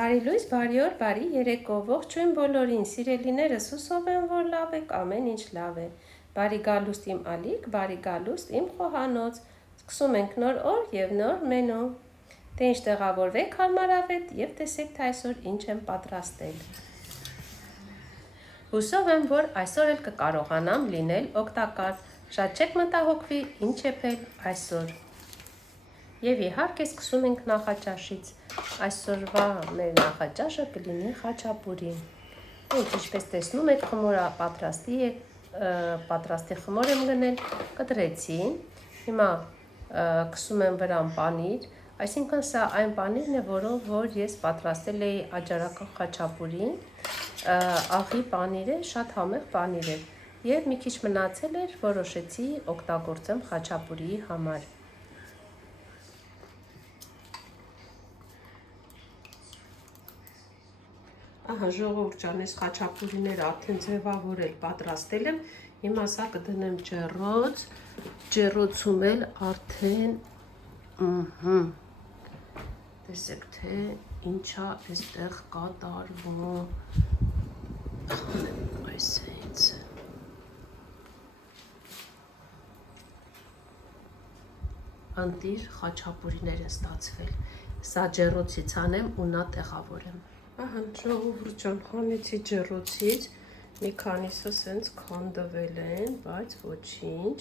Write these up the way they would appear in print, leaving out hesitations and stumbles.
Բարի լույս, բարի օր, բարի երեկո, ողջույն բոլորին, սիրելիներս, հուսով եմ, որ լավ եք, ամեն ինչ լավ է։ Բարի գալուստ իմ ալիք, բարի գալուստ իմ խոհանոց։ Սկսում ենք նոր օր եւ նոր մենու։ Դե ինչ տեղավորվեք հարմարավետ եւ տեսեք թե այսօր ինչ եմ պատրաստել։ Հուսով եմ, որ այսօր էլ կկարողանամ լինել օգտակար։ Շատ չեք մտահոգվի, ինչ է ել այսօր։ Եվ իհարկե սկսում ենք նախաճաշից։ Այսօրվա մեր նախաճաշը կլինի խաչապուրի։ Ինչպես տեսնում եք, խմորը պատրաստի խմոր եմ գնել, կտրեցի։ Հիմա քսում եմ վրան պանիր, այսինքն սա այն պանիրն է, որով որ ես պատրաստել էի աջարակախ խաչապուրի։ Աղի պանիր է, շատ համեղ պանիր է։ Եվ մի քիչ մնացել էր, որոշեցի օգտագործեմ խաչապուրիի համար։ Ահա ժողովուրդ ջան, այս խաչապուրիները արդեն ձևավորել պատրաստել եմ, հիմա սա կդնեմ ջեռոց, ջեռոցում էլ արդեն տեսեք թե ինչա այստեղ կատարվում, խանեմ այս հենց, ընտիր խաչապուրիներ են ստացվել, սա ջեռոցից անեմ ու նա տեղավորեմ։ Ահա ժողովուրդ ջան, հանեցի ջեռոցից, մի քանիսը սենց քանդվել են, բայց ոչինչ,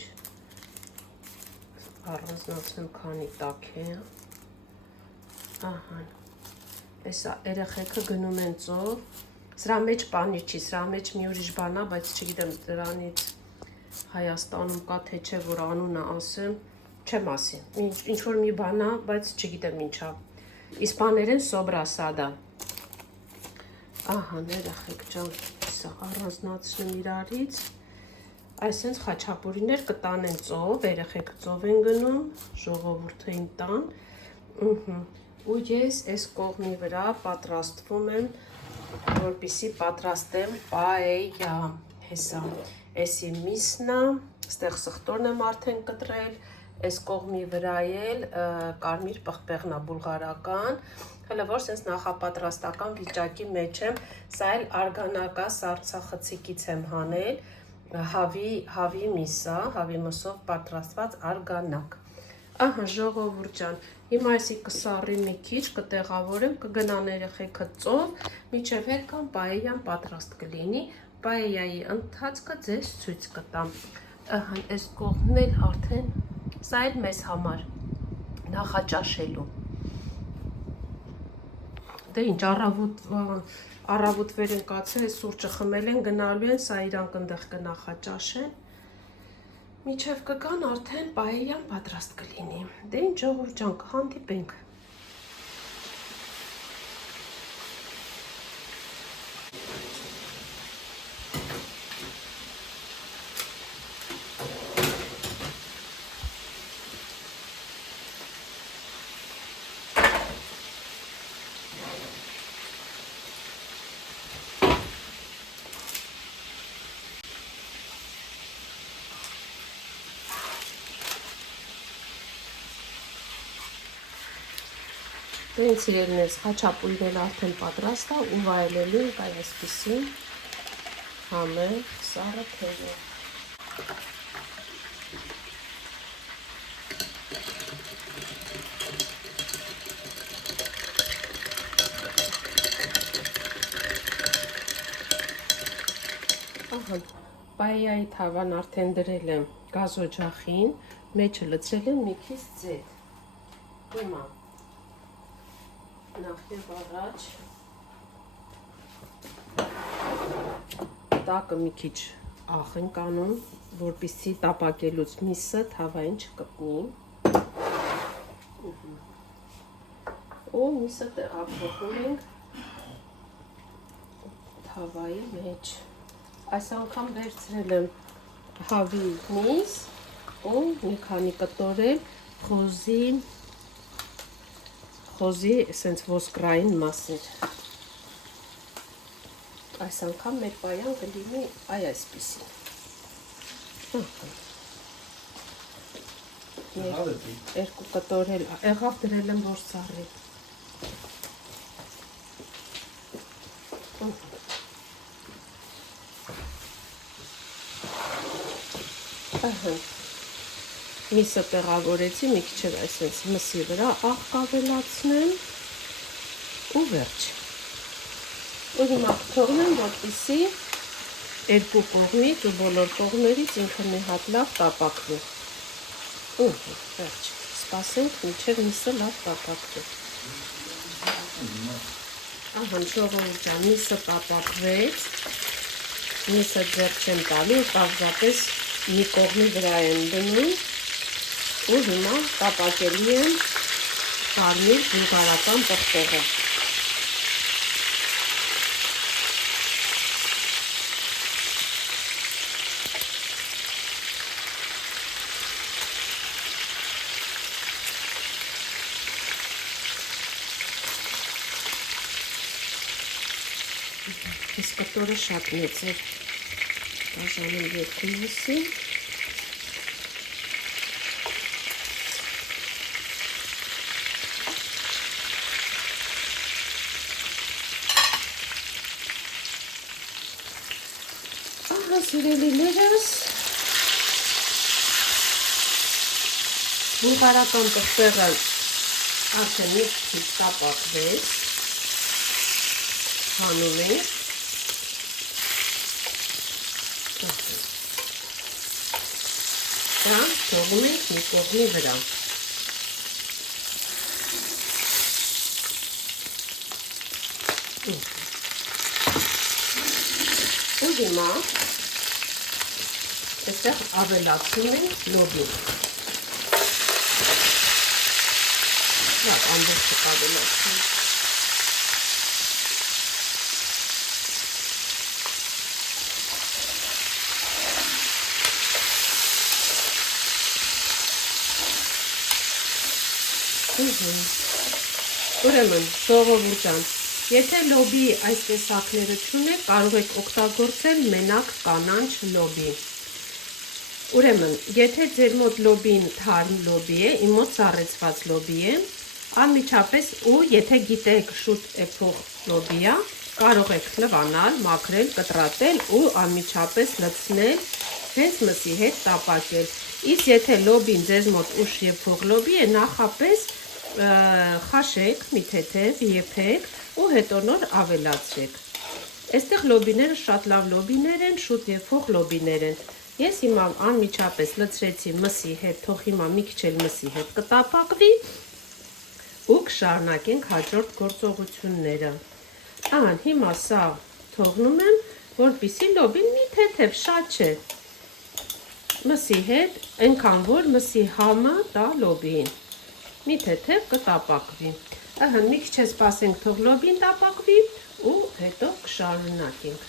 առանձնացնեմ քանի տաք է, ահա, էսա երեխեքը գնում են ծով, սրա մեջ պանիր չի, սրա մեջ մի ուրիշ բան է, բայց չգիտեմ դրանից Հայաստանում կա թե չէ, որ անունը ասեմ, չեմ ասի, ինչ որ մի բան է, բայց չգիտեմ ինչա, իսպաներեն սոբրասադա։ Ահա, երեխեք ջան, սա առանձնացնում իրարից, այսենց խաչապուրիներ կտանեն ծով, երեխեք ծով են գնում, ժողովուրդը իմ տան, ու ես այս կողմի վրա պատրաստվում եմ, որպեսզի պատրաստեմ պաեյա, հեսա, էսի միսնա, ստեղ սխտորն եմ արդեն կտրել, այս կողմի վրա էլ կարմիր պղպեղն է բուլղարական, հələ որ սենց նախապատրաստական վիճակի մեջ եմ, սա էլ արգանակա սառցախցիկից եմ հանել, հավի միսա, հավի մսով պատրաստված արգանակ։ Ահա ժողովուրդ ջան, հիմա այսի կսառի մի քիչ, կտեղավորեմ, կգնան երեխեքը ծով, մինչև հետքան պաեյան պատրաստ կլինի, պաեյայի ընթացքը ձեզ ցույց կտամ։ Ահա այս կողմն էլ արդեն, սա էլ մեզ համար նախաճաշելու։ Դե ինչ առավոտ վեր են կացել, սուրճը խմել են, գնալու են, սա իրանք ընդեղ կնախաճաշեն, մինչև կգան արդեն պաեյան պատրաստ կլինի, դե ինչ ժողովուրդ ջան, կհանդիպենք։ Դե ինձ սիրելիներս, խաչապուրին արդեն պատրաստ է ու վայելելու ենք այսպիսի համեղ սառը թեյով։ Ահա, պաեյայի թավան արդեն դրել եմ գազօջախին, մեջը լցրել եմ մի քիչ ձետ։ Հիմա նախ եւ առաջ տակը մի քիչ աղ ենք անում, որպեսզի տապակելուց միսը թավային չկպնի։ Ու միսը տեղափոխում ենք թավայի մեջ։ Այս անգամ վերցրել եմ հավի միս ու մի քանի կտորել խոզի սենց ոսկրային մասեր։ Այս անգամ մեր պայան կլինի այսպիսի։ Երկու կտորել, եղավ դրել եմ որ սառի։ Միսը տեղավորեցի, մի քիչ էլ այսպես մսի վրա աղ կավելացնեմ ու վերջ։ Ու հիմա թողնեմ, որպեսզի երկու կողմից ու բոլոր կողմերից ինքը մի հատ լավ տապակվի։ Վերջ։ Սպասենք, մինչև միսը լավ տապակվի։ Ահա, ժողովուրդ ջան, միսը տապակվեց։ Միսը ձեռք չեմ տալու, պարզապես մի կողմի վրա եմ դնում ու հիմա տապակելի եմ կարմիր բուլղարական պղպեղով։ Այս կտորը շատ մեծ է, բաժանում երկու միսի։ Ահա, սիրելիներս, բուլղարական պղպեղը արդեն մի քիչ տապակվեց, հանում ենք։ Դա թողում ենք մի կողմի վրա։ Ու հիմա այստեղ ավելացնում ենք լոբին։ Լավ, ամբողջը կավելացնում։ Ուրեմն, ժողովուրդ ջան, եթե լոբի այս տեսակները չունեք, կարող եք օգտագործել մենակ կանաչ լոբի։ Ուրեմն, եթե ձեր մոտ լոբին թարմ լոբի է, իմ մոտ սառեցված լոբի է, անմիջապես ու եթե գիտեք շուտ էփող լոբի է, կարող եք լվանալ, մաքրել, կտրատել ու անմիջապես լցնել, հենց մսի հետ տապակել։ Իսկ եթե լոբին ձեզ մոտ ուշ եփող լոբի է, նախապես խաշեք, մի թեթև, եփեք ու հետո նոր ավելացրեք։ Այստեղ լոբիները շատ լավ լոբիներ են, շուտ եփող լոբիներ են։ Ես հիմա անմիջապես լցրեցի մսի հետ, թող հիմա մի քիչ էլ մսի հետ կտապակվի ու կշարունակենք հաջորդ գործողությունները։ Ահա, հիմա սա թողնում եմ, որպեսզի լոբին մի թեթև, շատ չէ։ Մսի հետ, այնքան որ մսի համը տա լոբիին։ Մի թեթև կտապակվի։ Ահա, մի քիչ սպասենք, թող լոբին տապակվի ու հետո կշարունակենք։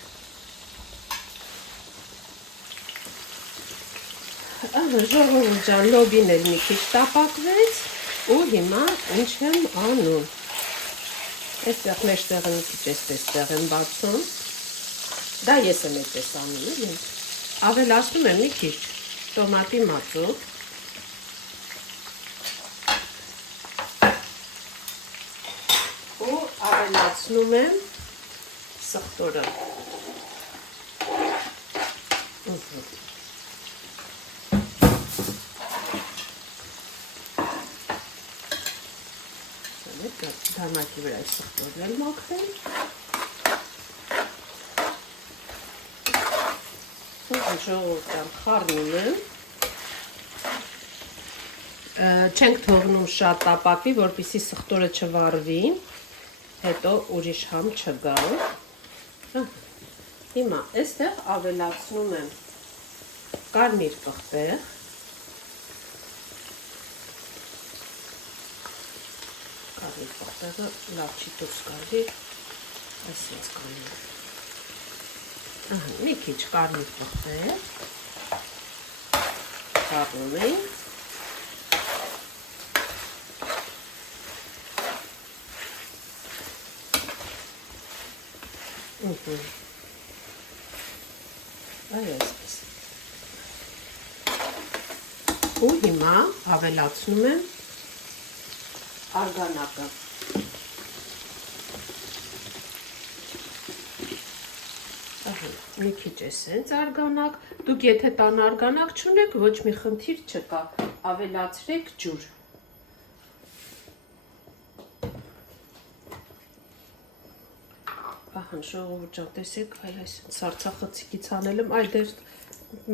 Ահա, ժողովուրդ ջան, լոբին էլ մի քիչ տապակվեց ու հիմա ինչ եմ անում։ Այստեղ մեջտեղը մի քիչ էստեղ եմ բացում։ Դա ես եմ այդպես անում, ավելացնում եմ մի քիչ տոմատի մածուկ։ Ավելացնում եմ սխտորը։ Դամակի վրա սխտորն էլ մաքրել։ Ժողովուրդ խառնում եմ։ Չենք թողնում շատ տապակվի, որպեսզի սխտորը չվառվի, հետո ուրիշ համ չգա։ Հիմա այստեղ ավելացնում եմ կարմիր պղպեղ։ Կարմիր պղպեղը լավ չի դուրս գալի, այսպես կանեմ։ Մի քիչ կարմիր պղպեղ խառնում ենք։ Այսպես։ Ու հիմա ավելացնում եմ արգանակը։ Մի քիչ էսենց արգանակ, դուք եթե տան արգանակ չունեք, ոչ մի խնդիր չկա, ավելացրեք ջուր։ Ահա ժողովուրդ ջան, տեսեք, այլ այսպես սարցախցիկից անել եմ, այլ դեր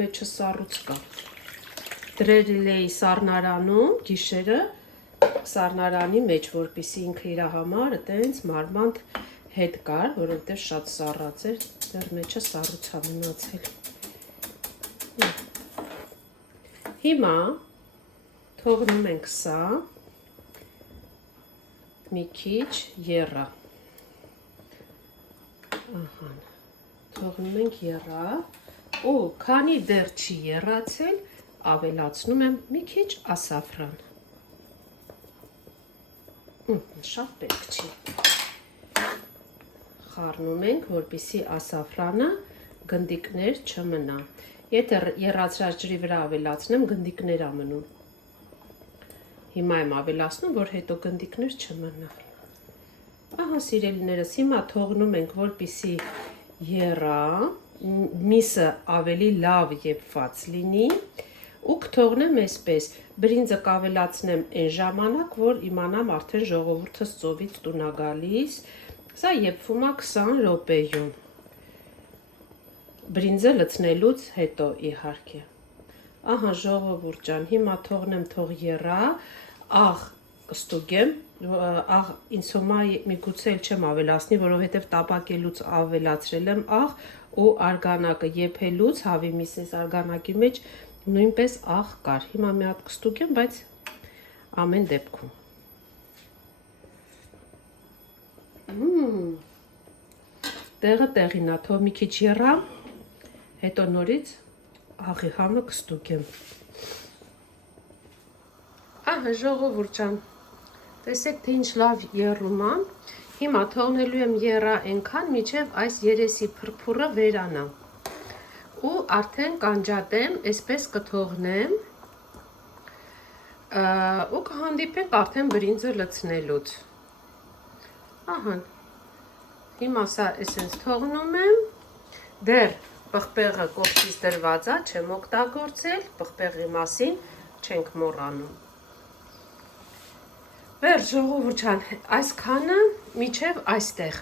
մեջը սառուց կա։ Դրել էի սառնարանում գիշերը, սառնարանի մեջ, որպեսզի ինքը իր համար այտենց մարմանդ հետ կար, որովհետև շատ սառած էր, դեռ մեջը սառուցա մնացել։ Հիմա թողնում ենք սա մի քիչ եռա։ Ահա, թողնում ենք եռա, ու քանի դեռ չի եռացել, ավելացնում եմ մի քիչ ասաֆրան։ Շատ պետք չի։ Խառնում ենք, որպեսզի ասաֆրանը գնդիկներ չմնա։ Եթե եռացրած ջրի վրա ավելացնեմ, գնդիկներ ա մնում։ Հիմա եմ ավելացնում, որ հետո գնդիկներ չմնա։ Ահա սիրելիներս, հիմա թողնում ենք, որպեսզի եռա, միսը ավելի լավ եփված լինի, ու կթողնեմ այսպես, բրինձը կավելացնեմ այն ժամանակ, որ իմանամ արդեն ժողովուրդս ծովից տուն ա գալիս, սա եփվում ա 20 րոպեում, բրինձը լցնելուց հետո իհարկե։ Ահա ժողովուրդ ջան, հիմա թողնեմ թող եռա, աղ կստուգեմ, աղ ինձ հիմա միգուցե էլ չեմ ավելացնի, որովհետև տապակելուց ավելացրել եմ աղ ու արգանակը եփելուց հավի միսես արգանակի մեջ նույնպես աղ կար։ Հիմա մի հատ կստուգեմ, բայց ամեն դեպքում։ Տեղը տեղին ա, թող մի քիչ եռա, հետո նորից աղի համը կստուգեմ։ Ահա ժողովուրդ ջան, տեսեք թե ինչ լավ եռում ա։ Հիմա թողնելու եմ եռա այնքան, մինչև այս երեսի փրփուրը վերանա։ Ու արդեն կանջատեմ, այսպես կթողնեմ ու կհանդիպենք արդեն բրինձը լցնելուց։ Ահա, հիմա սա այսպես թողնում եմ, դեռ պղպեղը կողքից դրված ա, չեմ օգտագործել, պղպեղի մասին չենք մոռանում։ Վերջ ժողովուրդ ջան, այսքանը մինչև այստեղ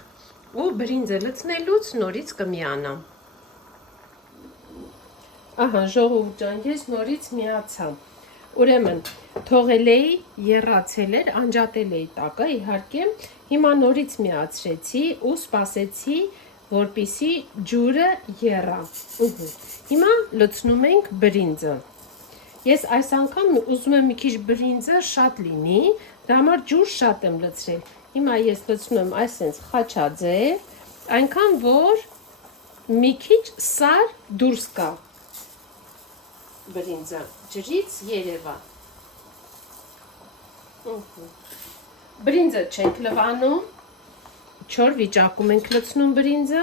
ու բրինձը լցնելուց նորից կմիանամ։ Ահա ժողովուրդ ջան, ես նորից միացա։ Ուրեմն թողել էի, եռացել էր, անջատել էի տակը, իհարկե, հիմա նորից միացրեցի ու սպասեցի, որպեսզի ջուրը եռա։ Հիմա լցնում ենք բրինձը։ Ես այս անգամ ուզում եմ մի քիչ բրինձը շատ լինի, դրա համար ջուր շատ եմ լցրել։ Հիմա ես լցնում եմ այսպես խաչաձև, այնքան որ մի քիչ սար դուրս կա բրինձը ջրից երևա։ Բրինձը չենք լվանում, չոր վիճակում ենք լցնում բրինձը։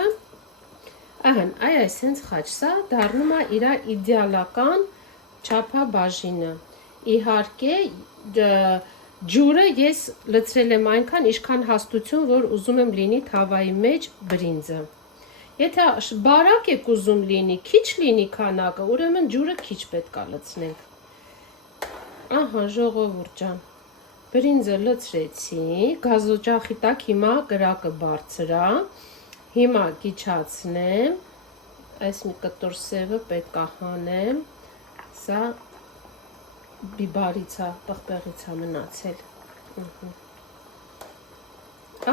Ահա, այսպես խաչ, սա դառնում է իր իդեալական չափաբաժինը։ Իհարկե ջուրը ես լցրել եմ այնքան, ինչքան հաստություն, որ ուզում եմ լինի թավայի մեջ բրինձը։ Եթե բարակ եք ուզում լինի, քիչ լինի քանակը, ուրեմն ջուրը քիչ պետք է լցնենք։ Ահա ժողովուրդ ջան, բրինձը լցրեցի, գազօջախի տակ հիմա կրակը բարձր ա, հիմա կիչացնեմ, այս մի կտոր սևը պետք է հանեմ, սա բիբարից ա, պղպեղից ա մնացել։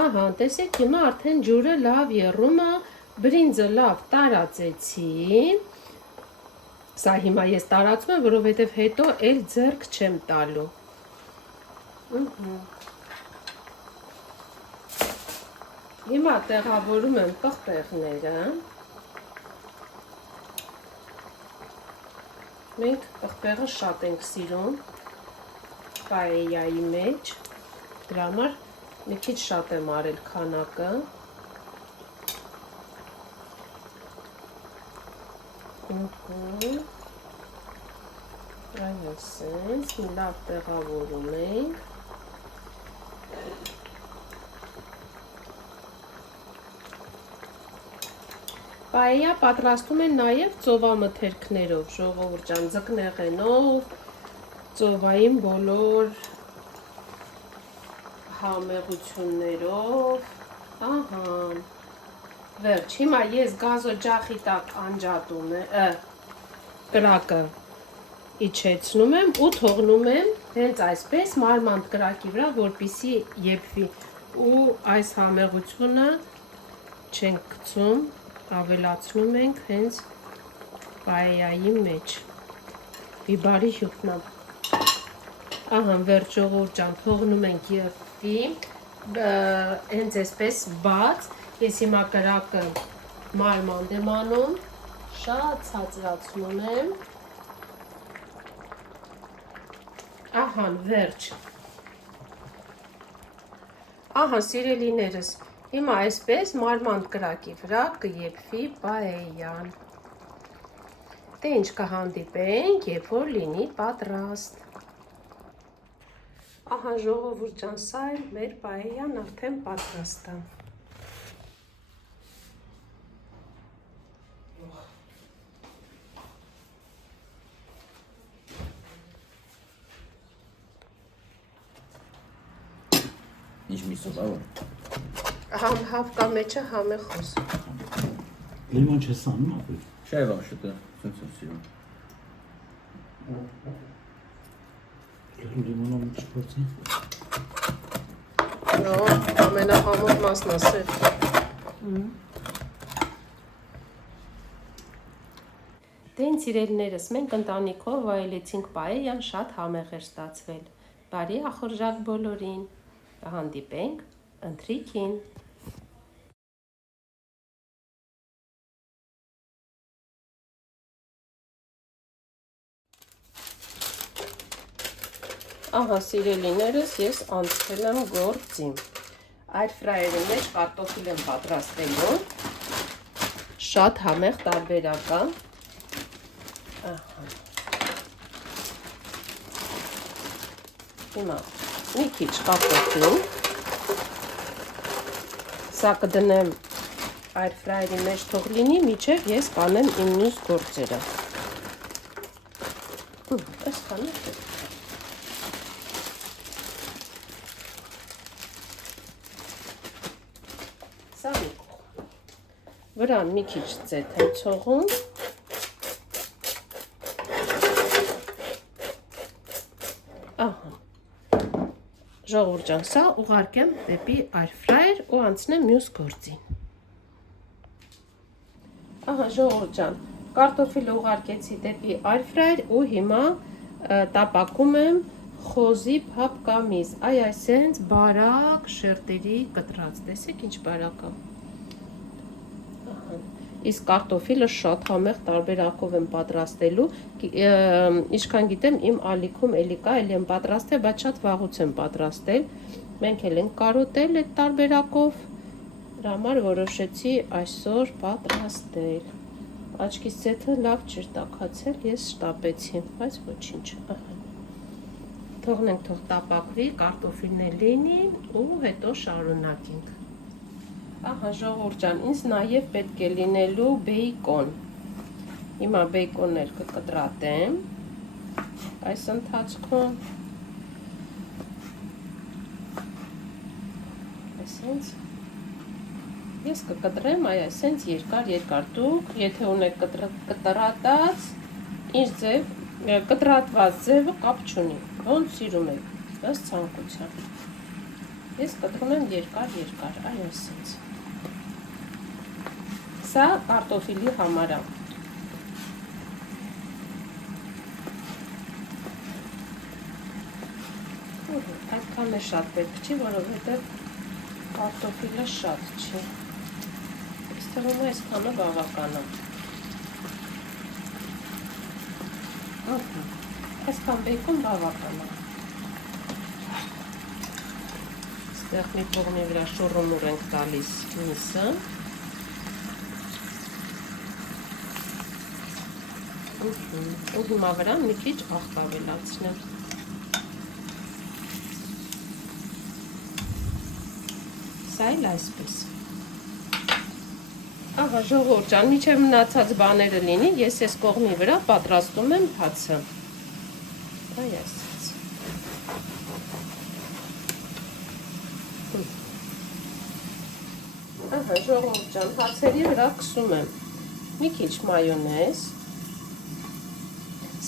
Ահա, տեսեք, հիմա արդեն ջուրը լավ եռում ա, բրինձը լավ տարածեցի, սա հիմա ես տարածում եմ, որովհետև հետո էլ ձեռք չեմ տալու։ Հիմա տեղավորում եմ պղպեղները։ Մենք պղպեղը շատ ենք սիրում պաեյայի մեջ, դրա համար մի քիչ շատ եմ արել քանակը։ Այսպես, մի լավ տեղավորում ենք։ Պաեյա պատրաստում են նաև ծովամթերքներով, ժողովուրդ ջան, ձկնեղենով, ծովային բոլոր համեղություններով, ահա, վերջ, հիմա ես գազօջախի տակ անջատում եմ, կրակը իջեցնում եմ ու թողնում եմ հենց այսպես մարմանդ կրակի վրա, որպեսզի եփվի ու այս համեղությունը չենք գցում, ավելացնում ենք հենց պաեյայի մեջ, բիբարի հյութնամբ, ահա վերջ ժողովուրդ ջան, թողնում ենք եփվի, հենց այսպես բաց, ես հիմա կրակը մարմանդ եմ անում, շատ ցածրացնում եմ, ահա վերջ, ահա սիրելիներս, հիմա այսպես մարմանդ կրակի վրա կեփվի պաեյյան, դե ինչ կհանդիպենք, երբ որ լինի պատրաստ, ահա ժողովուրդ ջան, սա էլ մեր պաեյան արդեն պատրաստ է, Ինչ միսով, աղա։ Հավկա մեջը համեխոս։ Լիմոն չես անում ապել։ Չէ, վաղ շուտը, սենց սիրում։ Լիմոնը չփորձի։ Նո, ամենահամոտ մասն է սեր։ Դե ինձ սիրելիներս, մենք ընտանիքով վայելեցինք պաեյան, շատ համեղ էր ստացվել։ Բարի ախորժակ բոլորին։ Կհանդիպենք ընթրիքին։ Ահա սիրելիներս, ես անցել եմ գործի։ Այր ֆրայերի մեջ կարտոֆիլ եմ պատրաստելու։ Շատ համեղ տարբերակ է։ Ահա։ Հիմա մի քիչ կարտոֆիլ։ Սա կդնեմ այր ֆրայերի մեջ թող լինի, մինչև ես կանեմ իմ մյուս գործերը։ Այսքան է։ Սա մի կողմ։ Վրան մի քիչ ծեթ եմ ցողում։ Ահա։ Ժողովուրդ ջան, սա ուղարկեմ դեպի air fryer ու անցնեմ մյուս գործին։ Ահա ժողովուրդ ջան, կարտոֆիլը ուղարկեցի դեպի air fryer ու հիմա տապակում եմ խոզի փափկամիս։ Այ այսենց բարակ շերտերի կտրած։ Տեսեք ինչ բարակ է։ Ահա։ Իսկ կարտոֆիլը շատ համեղ տարբերակով եմ պատրաստելու, ինչքան գիտեմ իմ ալիքում էլի կա, էլի եմ պատրաստել, բայց շատ վաղուց եմ պատրաստել, մենք էլ ենք կարոտել այդ տարբերակով, դրա համար որոշեցի այսօր պատրաստել, աչքիս ծեթը լավ չէր տաքացել, ես շտապեցի, բայց ոչինչ, թողնենք թող տապակվի, կարտոֆիլն էլ լինի ու հետո շարունակենք։ Ահա ժողովուրդ ջան, ինձ նաև պետք է լինելու բեյկոն։ Հիմա բեյկոններ կկտրատեմ այս ընթացքում։ Այսենց ես կկտրեմ այսենց երկար, դուք, եթե ունեք կտրատած, ինչ ձև, կտրատված ձևը կապ չունի, ոնց սիրում եք, ըստ ցանկության։ Ես կտրում եմ երկար, այ այսենց։ Սա կարտոֆիլի համար է։ Այդքան է շատ պետք չի, որովհետև կարտոֆիլը շատ չի։ Ես թվում է այսքանը բավական է։ Այսքան բեյկոն բավական է։ Ստեղ մի կողմի վրա շոռոմուռ ենք տալիս միսը։ Ու հիմա վրան մի քիչ աղտ ավելացնեմ։ Սա էլ այսպես։ Ահա ժողովուրդ ջան, մինչև մնացած բաները լինի, ես այս կողմի վրա պատրաստում եմ հացը։ Այ այսպես։ Ահա ժողովուրդ ջան, հացերի վրա քսում եմ մի քիչ մայոնեզ։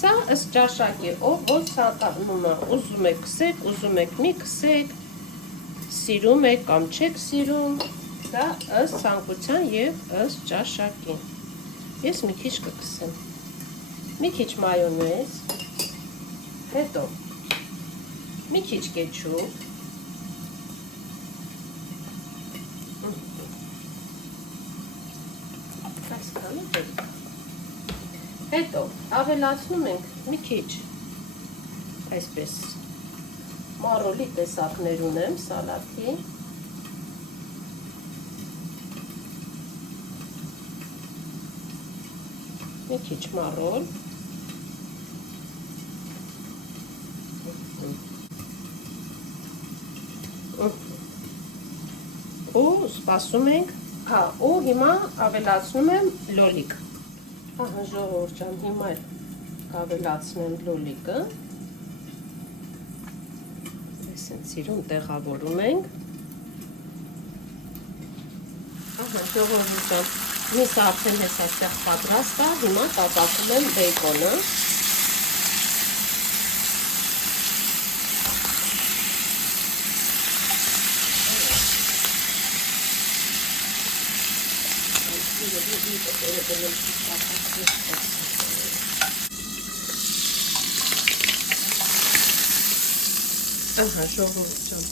Սա ըստ ճաշակի, ով որ ցանկանում է, ուզում եք քսեք, ուզում եք մի քսեք, սիրում եք կամ չեք սիրում, դա ըստ ցանկության եւ ըստ ճաշակի։ Ես մի քիչ կքսեմ։ Մի քիչ մայոնեզ, հետո մի քիչ կետչուպ, այսքանը պետք է։ Հետո ավելացնում ենք մի քիչ, այսպես, մարոլի տեսակներ ունեմ, սալաթի, մի քիչ մարոլ, ու սպասում ենք, ու հիմա ավելացնում եմ լոլիկ։ Ահա ժողովուրդ ջան, հիմա կավելացնեմ լոլիկը, այսպես իրուն տեղավորում ենք, ահա ժողովուրդ ջան, միսը արդեն ես այստեղ պատրաստ է, հիմա տապակում եմ բեյկոնը, ահա ժողովուրդ ջան,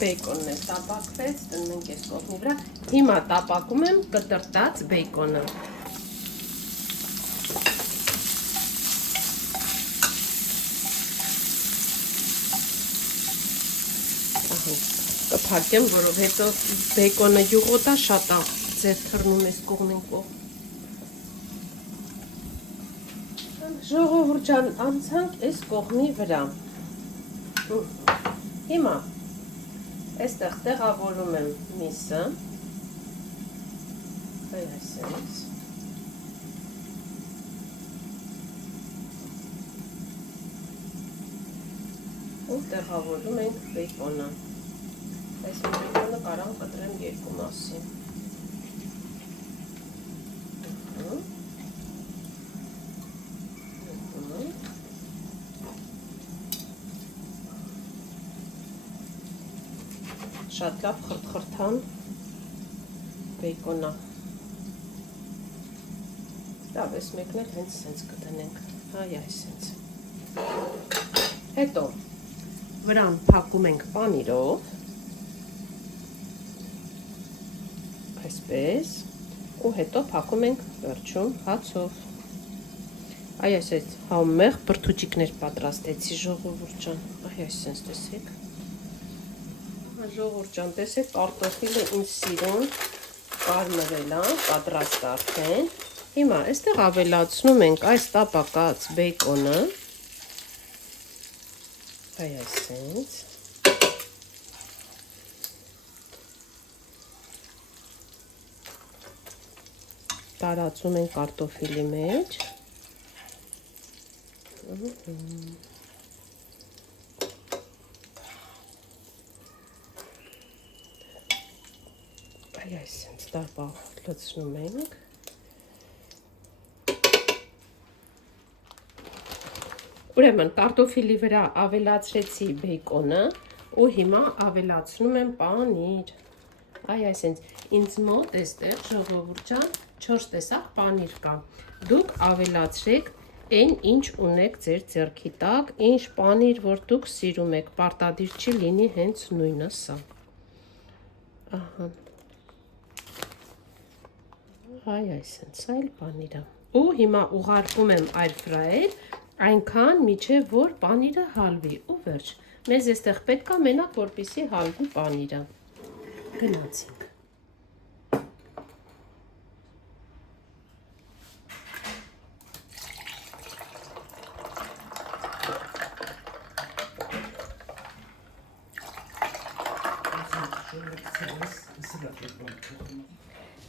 բեյկոնն է տապակվեց, դնում ենք այս կողմի վրա, հիմա տապակում եմ կտրտած բեյկոնը, կփակեմ, որովհետև բեյկոնը յուղոտ է, շատ է ձև թռնում այս կողմին կողմ։ Ժողովուրդ ջան, անցանք այս կողմի վրա։ Հիմա այստեղ տեղավորում եմ միսը։ Այ այսպես։ Ու տեղավորում ենք բեյկոնը։ Այս բեյկոնը կարամ կտրեմ երկու մասի։ Շատ լավ խրթխրթան բեյկոնա։ Լավ, այս մեկն էլ հենց սենց կդնենք, հայ այսենց։ Հետո վրան փակում ենք պանիրով, այսպես, ու հետո փակում ենք վերջում հացով։ Այ այսպես համեղ բրդուճիկներ պատրաստեցի ժողովուրդ ջան, այ այսպես տեսեք։ Ժողովուրդ ջան, տեսեք, կարտոֆիլը ինձ սիրուն կարմրել է, պատրաստ արդեն։ Հիմա այստեղ ավելացնում ենք այս տապակած բեյկոնը։ Այ այսպես։ Տարածում ենք կարտոֆիլի մեջ։ Այ այսպես տապակ լցնում ենք։ Ուրեմն կարտոֆիլի վրա ավելացրեցի բեյկոնը ու հիմա ավելացնում եմ պանիր։ Այ այսպես ինձ մոտ էստեղ ժողովուրդ ջան 4 տեսակ պանիր կա։ Դուք ավելացրեք այն ինչ ունեք ձեր ձեռքի տակ, ինչ պանիր որ դուք սիրում եք, պարտադիր չի լինի հենց նույնը սա։ Ահա։ Այ այսպես այլ պանիրը։ Ու հիմա ուղարկում եմ այլ ֆրայեր, այնքան մինչև որ պանիրը հալվի ու վերջ։ Մեզ այստեղ պետք է մենակ որպեսզի հալվի պանիրը։ Գնացինք։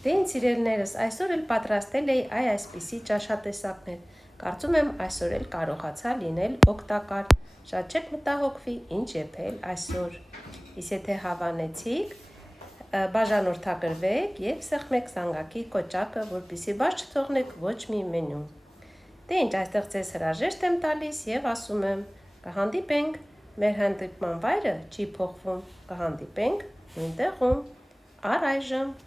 Դե ինձ սիրելիներս, այսօր էլ պատրաստել էի այսպիսի ճաշատեսակներ։ Կարծում եմ այսօր էլ կարողացա լինել օգտակար։ Շատ չեք մտահոգվի, ինչ եփել այսօր։ Իսկ եթե հավանեցիք, բաժանորդագրվեք եւ սեղմեք զանգակի կոճակը, որպեսզի բաց չթողնեք ոչ մի մենյու։ Դե ինչ, այստեղ ձեզ հրաժեշտ եմ տալիս եւ ասում եմ, կհանդիպենք, մեր հանդիպման վայրը չի փոխվում, կհանդիպենք նույն տեղում, առայժմ։